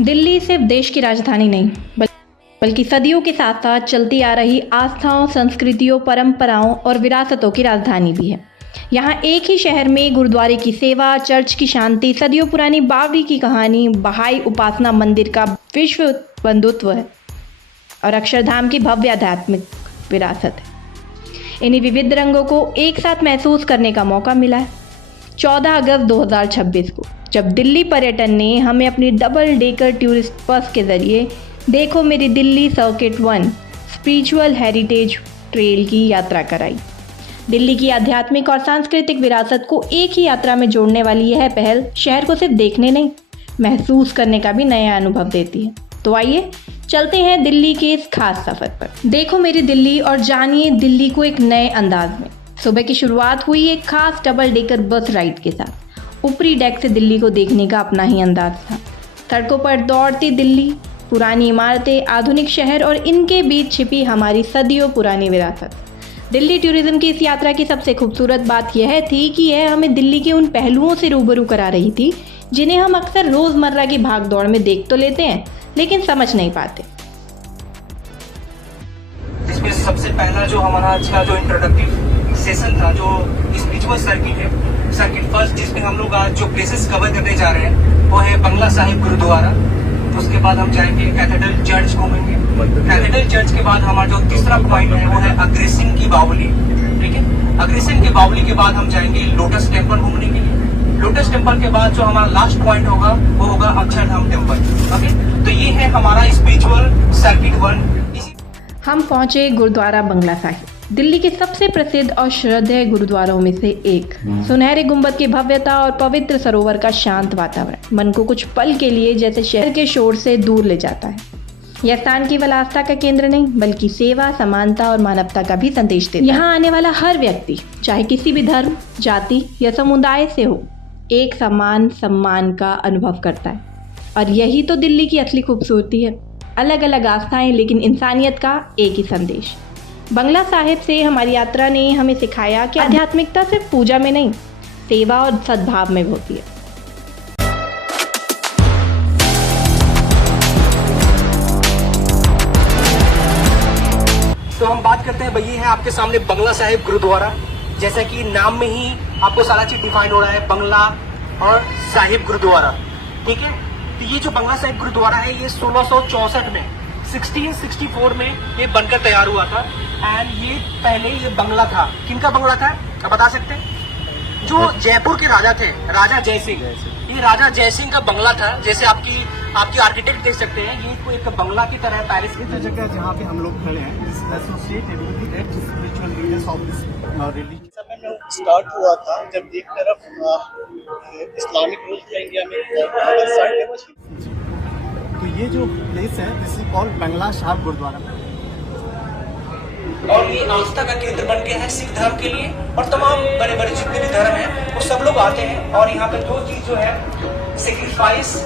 दिल्ली सिर्फ देश की राजधानी नहीं बल्कि सदियों के साथ साथ चलती आ रही आस्थाओं, संस्कृतियों, परंपराओं और विरासतों की राजधानी भी है। यहाँ एक ही शहर में गुरुद्वारे की सेवा, चर्च की शांति, सदियों पुरानी बावड़ी की कहानी, बहाई उपासना मंदिर का विश्व बंधुत्व है और अक्षरधाम की भव्य आध्यात्मिक विरासत है। इन्हीं विविध रंगों को एक साथ महसूस करने का मौका मिला है 14 अगस्त 2026 को, जब दिल्ली पर्यटन ने हमें अपनी डबल डेकर टूरिस्ट बस के जरिए देखो मेरी Delhi circuit 1 spiritual heritage trail की यात्रा कराई। दिल्ली की आध्यात्मिक और सांस्कृतिक विरासत को एक ही यात्रा में जोड़ने वाली यह पहल शहर को सिर्फ देखने नहीं, महसूस करने का भी नया अनुभव देती है। तो आइए चलते हैं दिल्ली के इस खास सफर पर। देखो मेरी दिल्ली और जानिए दिल्ली को एक नए अंदाज में। सुबह की शुरुआत हुई एक खास डबल डेकर बस राइड के साथ। ऊपरी डेक से दिल्ली को देखने का अपना ही अंदाज था। सड़कों पर दौड़ती दिल्ली, पुरानी इमारतें, आधुनिक शहर और इनके बीच छिपी हमारी सदियों पुरानी विरासत। दिल्ली टूरिज्म की इस यात्रा की सबसे खूबसूरत बात यह थी कि यह हमें दिल्ली के उन पहलुओं से रूबरू करा रही थी जिन्हें हम अक्सर रोजमर्रा की भागदौड़ में देख तो लेते हैं लेकिन समझ नहीं पाते। इसमें सबसे पहला जो हमारा आज का जो इंट्रोडक्टिव सेशन था, जो स्पिरिचुअल सर्किट है, सर्किट फर्स्ट, जिसमें हम लोग आज जो प्लेसेस कवर करने जा रहे हैं वो है बंगला साहिब गुरुद्वारा। उसके बाद हम जाएंगे कैथेड्रल चर्च घूमेंगे। कैथेड्रल चर्च के बाद हमारा जो तीसरा पॉइंट है वो है अग्रसेन की बावली। ठीक है, अग्रसेन की बावली के बाद हम जाएंगे लोटस टेम्पल घूमने के लिए। लोटस टेम्पल के बाद जो हमारा लास्ट पॉइंट होगा वो होगा अक्षरधाम टेम्पल। ओके, तो ये है हमारा स्पिरिचुअल सर्किट 1। हम पहुंचे गुरुद्वारा बंगला साहिब, दिल्ली के सबसे प्रसिद्ध और श्रद्धेय गुरुद्वारों में से एक। सुनहरे गुंबद की भव्यता और पवित्र सरोवर का शांत वातावरण मन को कुछ पल के लिए जैसे शहर के शोर से दूर ले जाता है। यह स्थान केवल आस्था का केंद्र नहीं बल्कि सेवा, समानता और मानवता का भी संदेश देता है। यहाँ आने वाला हर व्यक्ति, चाहे किसी भी धर्म, जाति या समुदाय से हो, एक समान सम्मान का अनुभव करता है। और यही तो दिल्ली की असली खूबसूरती है। अलग अलग आस्थाएं लेकिन इंसानियत का एक ही संदेश। बंगला साहिब से हमारी यात्रा ने हमें सिखाया कि आध्यात्मिकता सिर्फ पूजा में नहीं, सेवा और सद्भाव में होती है। तो हम बात करते हैं भाई, ये है आपके सामने बंगला साहिब गुरुद्वारा। जैसा कि नाम में ही आपको सारा चीज डिफाइन हो रहा है, बंगला और साहिब गुरुद्वारा। ठीक है, तो ये जो बंगला साहिब गुरुद्वारा है ये 1664 में 1664 में ये बनकर तैयार हुआ था। एंड ये पहले ये बंगला था। किनका बंगला था आप बता सकते हैं? जो जयपुर के राजा थे, राजा जयसिंह। ये राजा जयसिंह का बंगला था। जैसे आपकी आर्किटेक्ट देख सकते हैं, ये कोई एक बंगला की तरह पैरिस की जो जगह जहाँ पे हम लोग खड़े हैं स्टार्ट हुआ था जब एक तरफ इस्लामिक रूल था इंडिया में, तो ये जो प्लेस है this is called Bangla Sahib gurdwara. और ये आस्था का केंद्र बन गया है सिख धर्म के लिए। और तमाम बड़े बड़े जितने भी धर्म हैं वो सब लोग आते हैं। और यहाँ पे दो चीज जो है, सेक्रीफाइस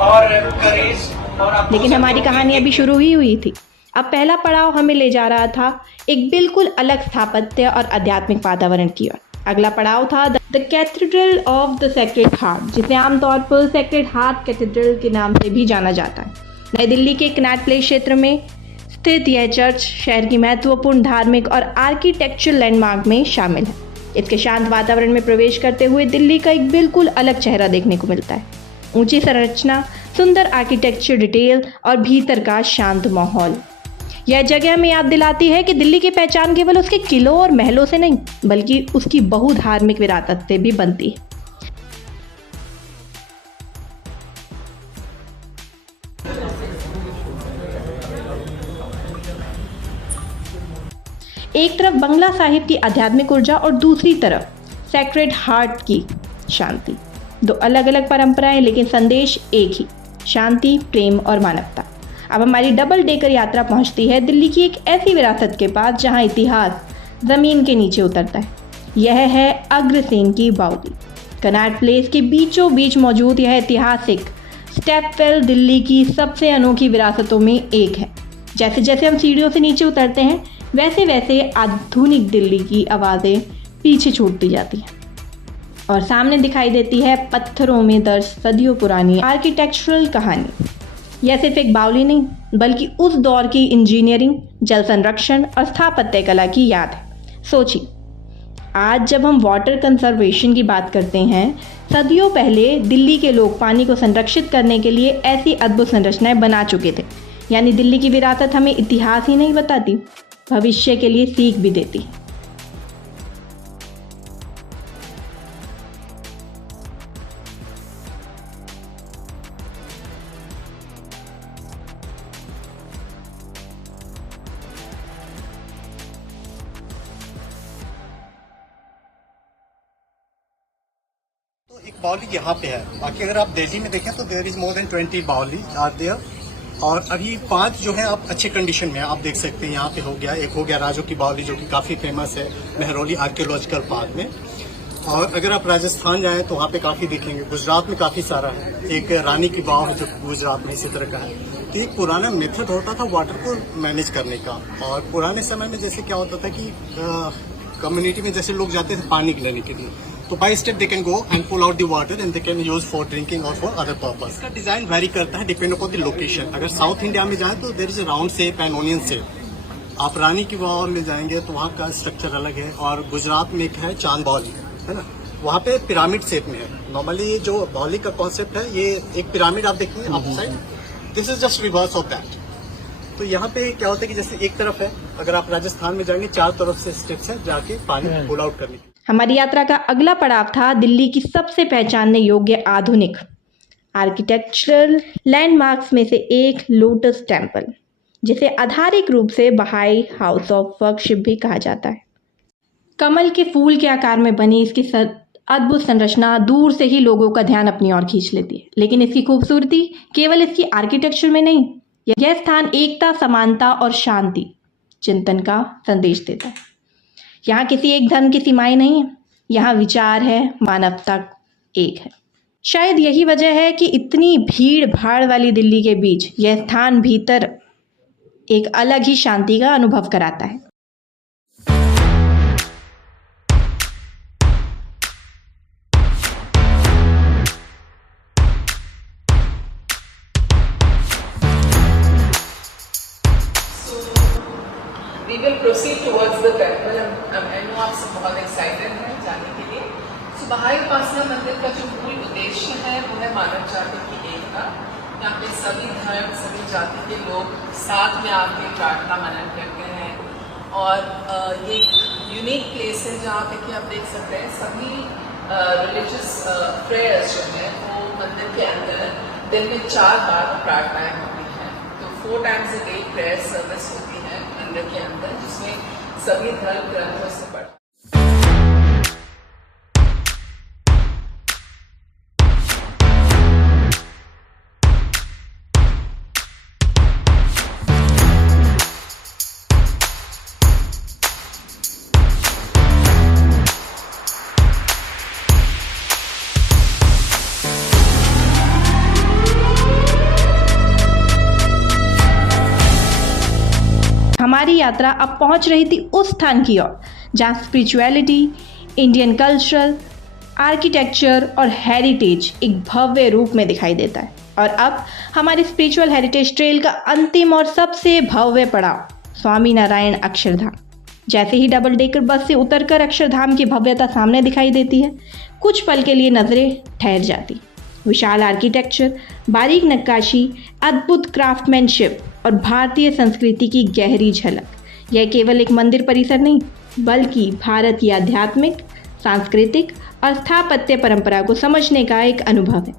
और करेज। और लेकिन हमारी कहानी अभी शुरू ही हुई थी। अब पहला पड़ाव हमें ले जा रहा था एक बिल्कुल अलग स्थापत्य और आध्यात्मिक वातावरण की ओर। अगला पड़ाव था the cathedral of the sacred heart, जिसे आमतौर पर सेक्रेड हार्ट कैथेड्रल के नाम से भी जाना जाता है। नई दिल्ली के कनॉट प्लेस क्षेत्र में स्थित यह चर्च शहर की महत्वपूर्ण धार्मिक और आर्किटेक्चरल लैंडमार्क में शामिल है। इसके शांत वातावरण में प्रवेश करते हुए दिल्ली का एक बिल्कुल अलग चेहरा देखने को मिलता है। ऊंची संरचना, सुंदर आर्किटेक्चर डिटेल और भीतर का शांत माहौल, यह जगह हमें याद दिलाती है कि दिल्ली की पहचान केवल उसके किलों और महलों से नहीं बल्कि उसकी बहुधार्मिक विरासत से भी बनती है। एक तरफ बंगला साहिब की आध्यात्मिक ऊर्जा और दूसरी तरफ सेक्रेड हार्ट की शांति। दो अलग अलग परंपराएं लेकिन संदेश एक ही, शांति, प्रेम और मानवता। अब हमारी डबल डेकर यात्रा पहुंचती है दिल्ली की एक ऐसी विरासत के पास जहां इतिहास जमीन के नीचे उतरता है। यह है अग्रसेन की बावली। कनॉट प्लेस के बीचों बीच मौजूद यह ऐतिहासिक स्टेपवेल दिल्ली की सबसे अनोखी विरासतों में एक है। जैसे जैसे हम सीढ़ियों से नीचे उतरते हैं वैसे वैसे आधुनिक दिल्ली की आवाज़ें पीछे छूटती जाती हैं और सामने दिखाई देती है पत्थरों में दर्ज सदियों पुरानी आर्किटेक्चरल कहानी। यह सिर्फ एक बावली नहीं बल्कि उस दौर की इंजीनियरिंग, जल संरक्षण और स्थापत्य कला की याद है। सोचिए, आज जब हम वाटर कंजर्वेशन की बात करते हैं, सदियों पहले दिल्ली के लोग पानी को संरक्षित करने के लिए ऐसी अद्भुत संरचनाएं बना चुके थे। यानी दिल्ली की विरासत हमें इतिहास ही नहीं बताती, भविष्य के लिए सीख भी देती। तो एक बावली यहाँ पे है। बाकी अगर आप दिल्ली में देखें तो देयर इज मोर देन 20 बावली आर देयर, और अभी 5 जो है आप अच्छे कंडीशन में आप देख सकते हैं। यहाँ पे हो गया, एक हो गया राजो की बावली जो कि काफी फेमस है मेहरौली आर्कियोलॉजिकल पार्क में। और अगर आप राजस्थान जाएं तो वहाँ पे काफी देखेंगे। गुजरात में काफी सारा है, एक रानी की बाव है जो गुजरात में इसी तरह का है। तो एक पुराना मेथड होता था वाटर को मैनेज करने का। और पुराने समय में जैसे क्या होता था कि कम्युनिटी में जैसे लोग जाते थे पानी लेने के लिए, तो by step they can go and pull out the water and they can use for drinking और फॉर अदर पर्पस। इसका डिजाइन वेरी करता है डिपेंड अपॉन द लोकेशन। अगर साउथ इंडिया में जाए तो there is a round shape and onion shape. आप रानी की बाव में जाएंगे तो वहाँ का स्ट्रक्चर अलग है। और गुजरात में एक है चांद बावली, है ना, वहाँ पे पिरामिड शेप में है। नॉर्मली ये जो बावली का कॉन्सेप्ट है, ये एक पिरामिड आप देखेंगे up side, this is just reverse of that. तो यहाँ पे क्या होता है कि जैसे एक तरफ है, अगर आप राजस्थान में जाएंगे 4 तरफ से स्टेप्स है जाके पानी पुल आउट करने की। हमारी यात्रा का अगला पड़ाव था दिल्ली की सबसे पहचानने योग्य आधुनिक आर्किटेक्चरल लैंडमार्क्स में से एक लोटस टेम्पल, जिसे आधारिक रूप से बहाई हाउस ऑफ वर्शिप भी कहा जाता है। कमल के फूल के आकार में बनी इसकी अद्भुत संरचना दूर से ही लोगों का ध्यान अपनी ओर खींच लेती है। लेकिन इसकी खूबसूरती केवल इसकी आर्किटेक्चर में नहीं, यह स्थान एकता, समानता और शांति चिंतन का संदेश देता है। यहाँ किसी एक धर्म की सीमाएं नहीं है, यहाँ विचार है, मानवता एक है। शायद यही वजह है कि इतनी भीड़ भाड़ वाली दिल्ली के बीच यह स्थान भीतर एक अलग ही शांति का अनुभव कराता है। We will proceed towards the temple and I know आप सब बहुत excited हैं जाने के लिए। So बहाई उपासना मंदिर का जो मूल उद्देश्य है वो है मानव जाति की एकता। यहाँ पे सभी धर्म, सभी जाति के लोग साथ में आके प्रार्थना मनन करते हैं। और ये यूनिक प्लेस है जहाँ पे कि आप देख सकते हैं सभी रिलीजियस प्रेयर्स जो है वो मंदिर के अंदर दिन में 4 बार प्रार्थनाएं होती हैं। तो 4 times a day prayer service होती है मंदिर के अंदर, जिसमें सभी धर्म ग्रंथों से पढ़। हमारी यात्रा अब पहुंच रही थी उस स्थान की ओर जहां स्पिरिचुअलिटी, इंडियन कल्चरल, आर्किटेक्चर और हेरिटेज एक भव्य रूप में दिखाई देता है। और अब हमारी स्पिरिचुअल हेरिटेज ट्रेल का अंतिम और सबसे भव्य पड़ाव स्वामी नारायण अक्षरधाम। जैसे ही डबल डेकर बस से उतरकर अक्षरधाम की भव्यता सामने दिखाई देती है, कुछ पल के लिए नजरें ठहर जाती। विशाल आर्किटेक्चर, बारीक नक्काशी, अद्भुत क्राफ्टमैनशिप और भारतीय संस्कृति की गहरी झलक। यह केवल एक मंदिर परिसर नहीं बल्कि भारत की आध्यात्मिक, सांस्कृतिक और स्थापत्य परंपरा को समझने का एक अनुभव है।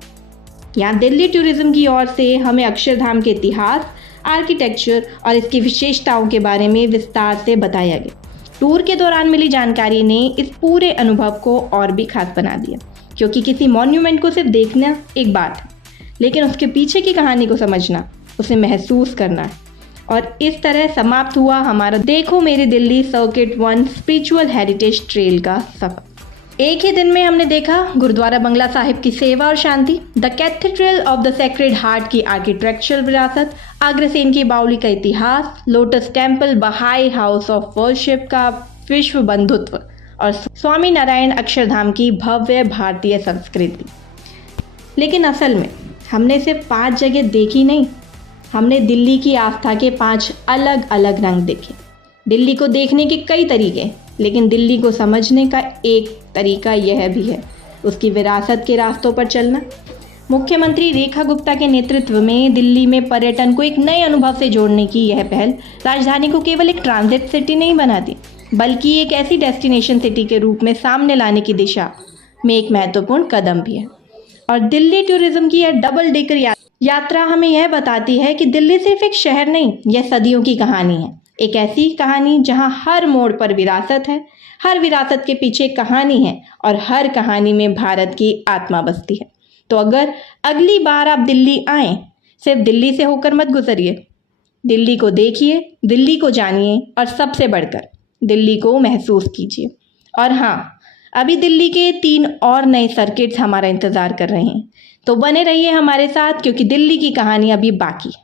यहाँ दिल्ली टूरिज्म की ओर से हमें अक्षरधाम के इतिहास, आर्किटेक्चर और इसकी विशेषताओं के बारे में विस्तार से बताया गया। टूर के दौरान मिली जानकारी ने इस पूरे अनुभव को और भी खास बना दिया, क्योंकि किसी मॉन्यूमेंट को सिर्फ देखना एक बात है, लेकिन उसके पीछे की कहानी को समझना, उसे महसूस करना है। और इस तरह समाप्त हुआ हमारा देखो मेरी Delhi circuit 1 spiritual heritage trail का सफर। एक ही दिन में हमने देखा गुरुद्वारा बंगला साहिब की सेवा और शांति, the cathedral of the sacred heart की आर्किटेक्चरल विरासत, अग्रसेन की बावली का इतिहास, lotus temple, Bahai house of worship का विश्व बंधुत्व और स्वामी नारायण अक्षरधाम की भव्य भारतीय संस्कृति। लेकिन असल में हमने सिर्फ 5 जगह देखी नहीं, हमने दिल्ली की आस्था के 5 अलग अलग रंग देखे। दिल्ली को देखने के कई तरीके, लेकिन दिल्ली को समझने का एक तरीका यह भी है, उसकी विरासत के रास्तों पर चलना। मुख्यमंत्री रेखा गुप्ता के नेतृत्व में दिल्ली में पर्यटन को एक नए अनुभव से जोड़ने की यह पहल राजधानी को केवल एक ट्रांजिट सिटी नहीं बनाती, बल्कि एक ऐसी डेस्टिनेशन सिटी के रूप में सामने लाने की दिशा में एक महत्वपूर्ण कदम भी है। और दिल्ली टूरिज्म की यह डबल डेकर यात्रा हमें यह बताती है कि दिल्ली सिर्फ एक शहर नहीं, यह सदियों की कहानी है। एक ऐसी कहानी जहां हर मोड़ पर विरासत है, हर विरासत के पीछे कहानी है और हर कहानी में भारत की आत्मा बसती है। तो अगर अगली बार आप दिल्ली आएं, सिर्फ दिल्ली से होकर मत गुजरिए। दिल्ली को देखिए, दिल्ली को जानिए और सबसे बढ़कर दिल्ली को महसूस कीजिए। और हाँ, अभी दिल्ली के 3 और नए सर्किट्स हमारा इंतज़ार कर रहे हैं, तो बने रहिए हमारे साथ, क्योंकि दिल्ली की कहानी अभी बाकी है।